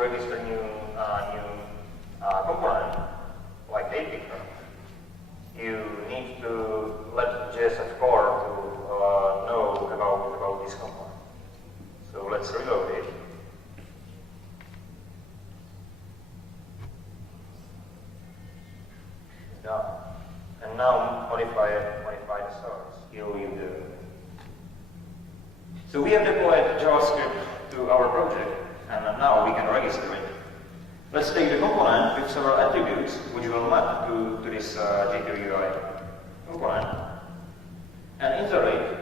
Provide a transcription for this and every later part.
register new component, like a picture, you need to let JSF core to know about this component. So let's reload it. Done. And now modify the source. Here we do. So we have deployed JavaScript to our project, and now we can register it. Let's take the component with several attributes, which will map to this GTUI component, and insert it.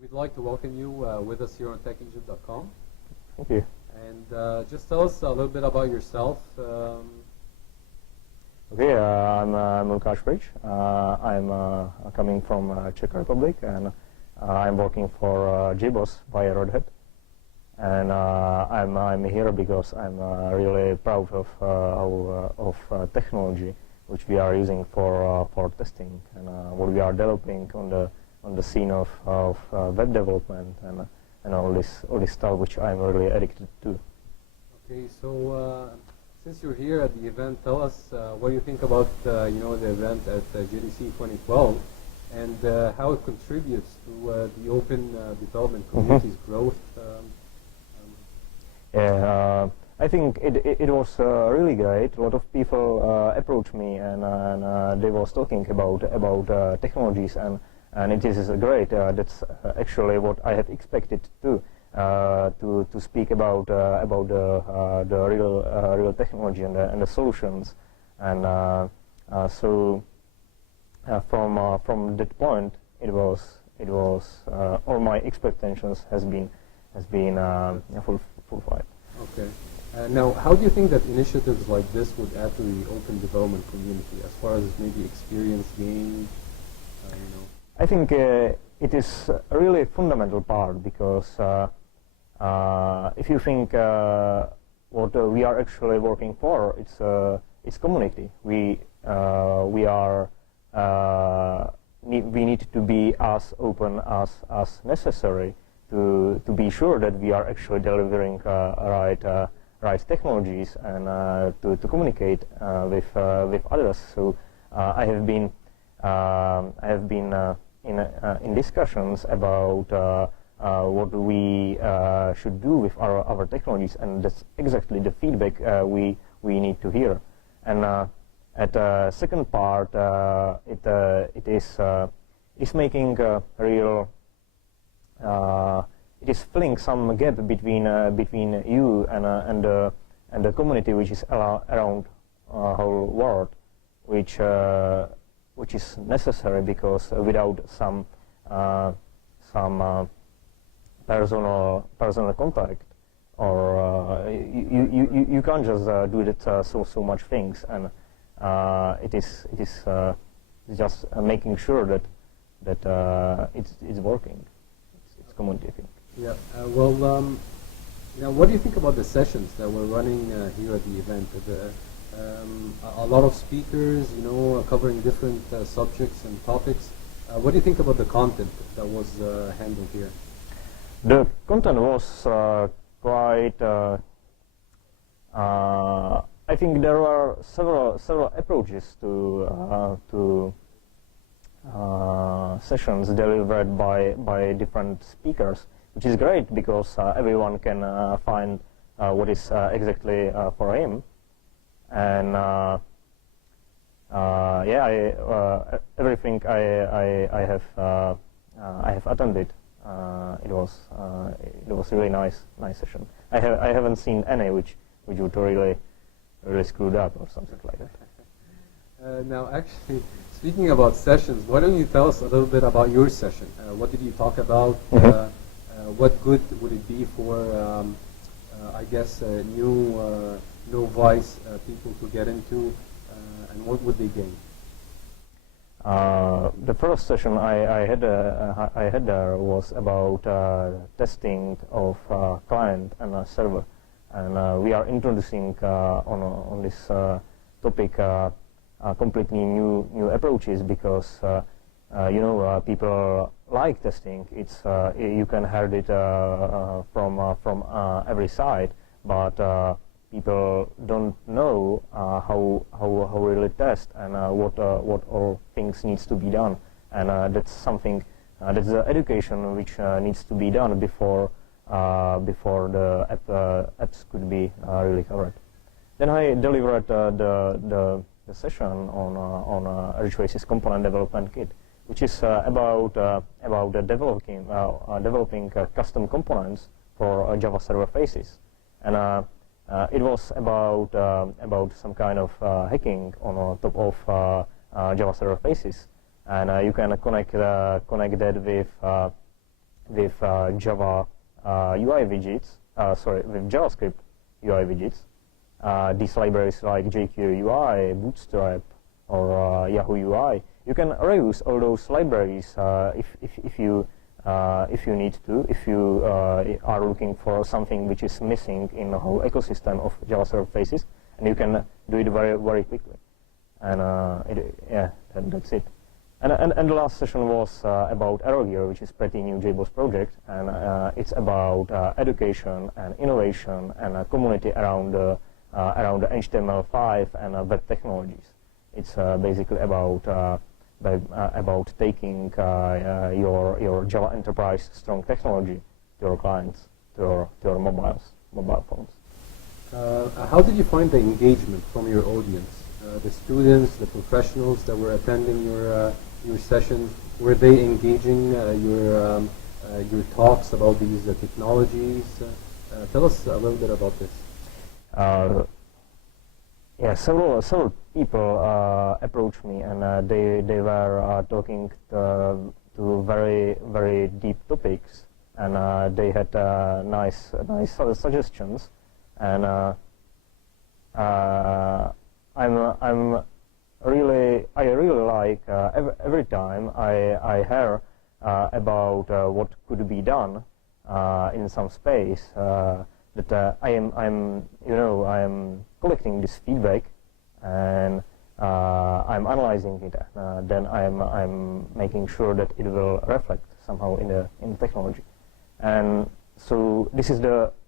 We'd like to welcome you with us here on techegypt.com. Thank you. And just tell us a little bit about yourself. Okay, I'm Lukáš Fryc. I'm coming from Czech Republic, and I'm working for JBoss via RedHat. And I'm here because I'm really proud of technology which we are using for testing, and what we are developing on the scene of web development and all this stuff which I'm really addicted to. Okay, so since you're here at the event, tell us what you think about the event at JDC2012 and how it contributes to the open development community's growth. Yeah, I think it was really great. A lot of people approached me and they was talking about technologies, and it is great. That's actually what I have expected to speak about the real technology and the solutions, and so from that point it was all my expectations has been fulfilled. Okay. Now, how do you think that initiatives like this would add to the open development community, as far as maybe experience gained? I think it is a really fundamental part, because if you think what we are actually working for, it's community. We need to be as open as necessary to be sure that we are actually delivering right technologies and to communicate with others. So I have been in discussions about what we should do with our technologies, and that's exactly the feedback we need to hear. And at the second part, it is making a real. It is filling some gap between you and the community which is around whole world, which is necessary, because without some personal contact, or you can't just do that so much things, and it is just making sure that it's working. It's community thing. Yeah. Well, what do you think about the sessions that we're running here at the event? A lot of speakers, covering different subjects and topics. What do you think about the content that was handled here? The content was quite. I think there are several approaches to sessions delivered by different speakers, which is great, because everyone can find what is exactly for him. And everything I have attended, it was really nice session. I haven't seen any which would really screwed up or something like that. Now, actually, speaking about sessions, why don't you tell us a little bit about your session? What did you talk about? What good would it be for, I guess, new novice people to get into, and what would they gain? The first session I had there was about testing of client and server, and we are introducing on this topic completely new approaches, because people like testing, it's you can heard it from every side, but people don't know how really test and what all things needs to be done, and that's something that's the education which needs to be done before the apps could be really covered. Then I delivered the session on Rich Faces component development kit, which is about developing custom components for Java server faces, and it was about some kind of hacking on top of Java server faces, and you can connect that with Java UI widgets, with JavaScript UI widgets. These libraries like JQUI, Bootstrap, or Yahoo UI, you can reuse all those libraries if you need to, if you are looking for something which is missing in the whole ecosystem of Java server faces, and you can do it very, very quickly. And that's it. And the last session was about AeroGear, which is pretty new JBoss project, and it's about education and innovation and a community around the HTML5 and web technologies. It's basically about taking your Java Enterprise strong technology to your clients, to your mobile phones. How did you find the engagement from your audience? The students, the professionals that were attending your sessions, were they engaging your talks about these technologies? Tell us a little bit about this. Yeah, several people approached me, and they were talking to very, very deep topics, and they had nice suggestions, and I really like every time I hear about what could be done in some space. That I am collecting this feedback, and I'm analyzing it. Then I'm making sure that it will reflect somehow in the technology. And so this is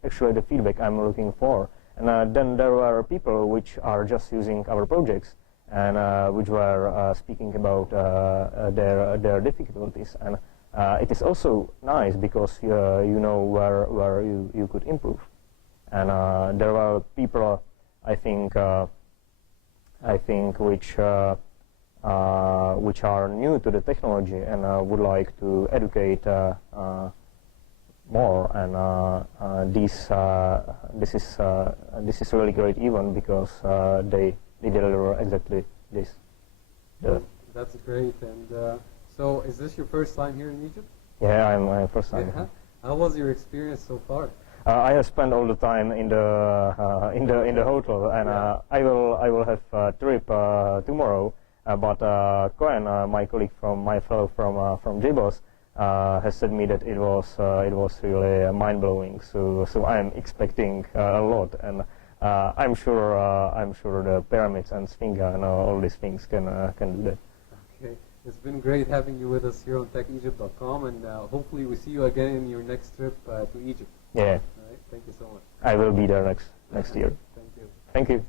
actually the feedback I'm looking for. And then there were people which are just using our projects and which were speaking about their difficulties. And it is also nice because you know where you could improve. And there are people, I think which are new to the technology and would like to educate more. And this is really great even because they deliver exactly this. That's great. And so, is this your first time here in Egypt? Yeah, I'm first time. Yeah. How was your experience so far? I have spent all the time in the hotel, and I will have a trip tomorrow. But Cohen, my fellow from JBoss, has said me that it was really mind blowing. So I am expecting a lot, and I'm sure the pyramids and Sphinx and all these things can do that. Okay, it's been great having you with us here on techegypt.com, and hopefully we see you again in your next trip to Egypt. Yeah. All right. Thank you so much. I will be there next year. Thank you. Thank you.